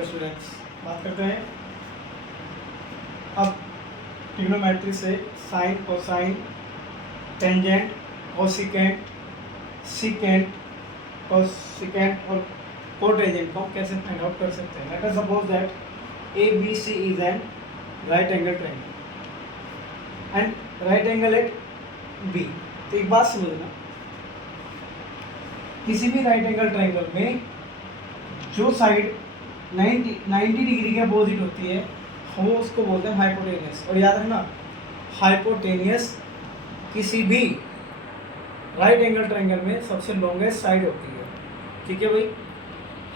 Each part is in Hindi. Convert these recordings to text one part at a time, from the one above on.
तो स्टूडेंट्स बात करते हैं अब ट्रिग्नोमेट्री से sine cosine tangent cosecant secant cosecant और कोटेंजेंट को हम कैसे फाइंड आउट कर सकते हैं। Let us suppose that A B C is an right angle triangle and right angle at B. तो एक बात समझना, किसी भी राइट एंगल ट्रायंगल में जो साइड 90 डिग्री के अपोजिट होती है हम उसको बोलते हैं हाइपोटेनियस। और याद रखना, हाइपोटेनियस किसी भी राइट एंगल ट्रायंगल में सबसे लॉन्गेस्ट साइड होती है। ठीक है भाई,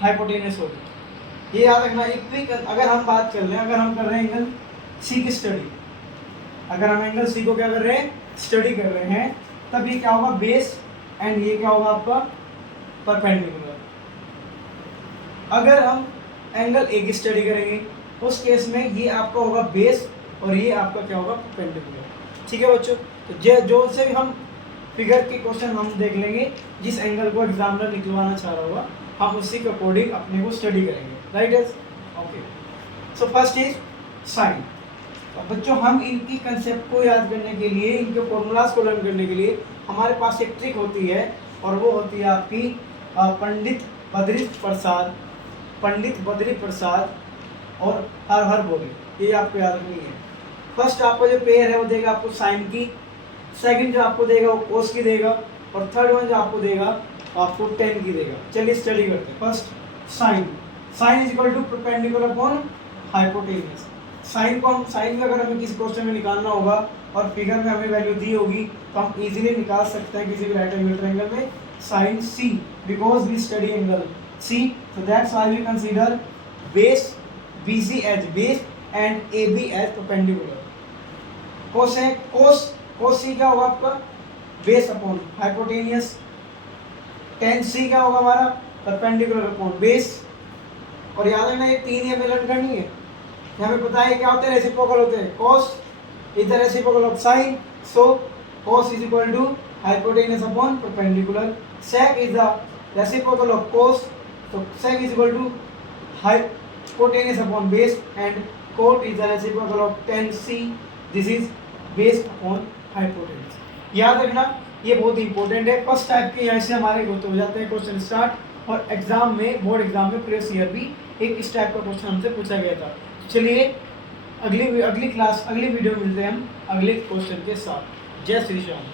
हाइपोटेनियस होगी, ये याद रखना। एक ट्रिक, अगर हम बात कर रहे हैं, अगर हम कर रहे हैं एंगल सी की स्टडी, अगर हम एंगल सी को क्या कर रहे हैं, स्टडी कर रहे हैं, तब ये क्या होगा, बेस, एंड ये क्या होगा आपका परपेंडिकुलर। अगर हम एंगल ए की स्टडी करेंगे उस केस में ये आपका होगा बेस और ये आपका क्या होगा, परपेंडिकुलर। ठीक है बच्चों, तो जो से भी हम फिगर के क्वेश्चन हम देख लेंगे, जिस एंगल को एग्जामिनर निकलवाना चाह रहा होगा हम उसी के अकॉर्डिंग अपने को स्टडी करेंगे। Right is okay. So first is sine. तो बच्चों हम इनकी कंसेप्ट को याद करने के लिए, इनके फॉर्मूलाज को लर्न करने के लिए हमारे पास एक ट्रिक होती है और वो होती है आपकी पंडित बद्री प्रसाद और हर बोले। ये आपको याद रखनी है। फर्स्ट आपका जो पेयर है वो देगा आपको साइन की, सेकंड जो आपको देगा वो कोस की देगा, और थर्ड वन जो आपको देगा आपको टेन की देगा। चलिए स्टडी करते हैं। First sine is equal to perpendicular upon hypotenuse. Sine में अगर हमें किसी क्वेश्चन में निकालना होगा और फिगर में हमें वैल्यू दी होगी तो हम इजीली निकाल सकते हैं किसी भी राइट एंगल ट्रायंगल में sine C, because we study angle C, so that's why we consider base BC as base and AB as perpendicular. cos C क्या होगा आपका, base upon hypotenuse. tan C क्या होगा हमारा, परपेंडिकुलर अपॉन बेस। और याद रखना ये तीन हमें लर्न करनी है। हमें पता है क्या होते हैं, रेसिप्रोकल होते हैं। cos is the reciprocal of sin, so cos is equal to hypotenuse upon perpendicular. sec is the reciprocal of cos, so sec is equal to hypotenuse upon base, and cot is the reciprocal of tan C. This is base upon hypotenuse. याद रखना ये बहुत इंपॉर्टेंट है। फर्स्ट टाइप के यहाँ से हमारे होते हो जाते हैं क्वेश्चन स्टार्ट, और एग्जाम में, बोर्ड एग्जाम में प्रीवियस ईयर भी एक इस टाइप का क्वेश्चन हमसे पूछा गया था। चलिए अगली वीडियो मिलते हैं हम अगले क्वेश्चन के साथ। जय श्री श्याम।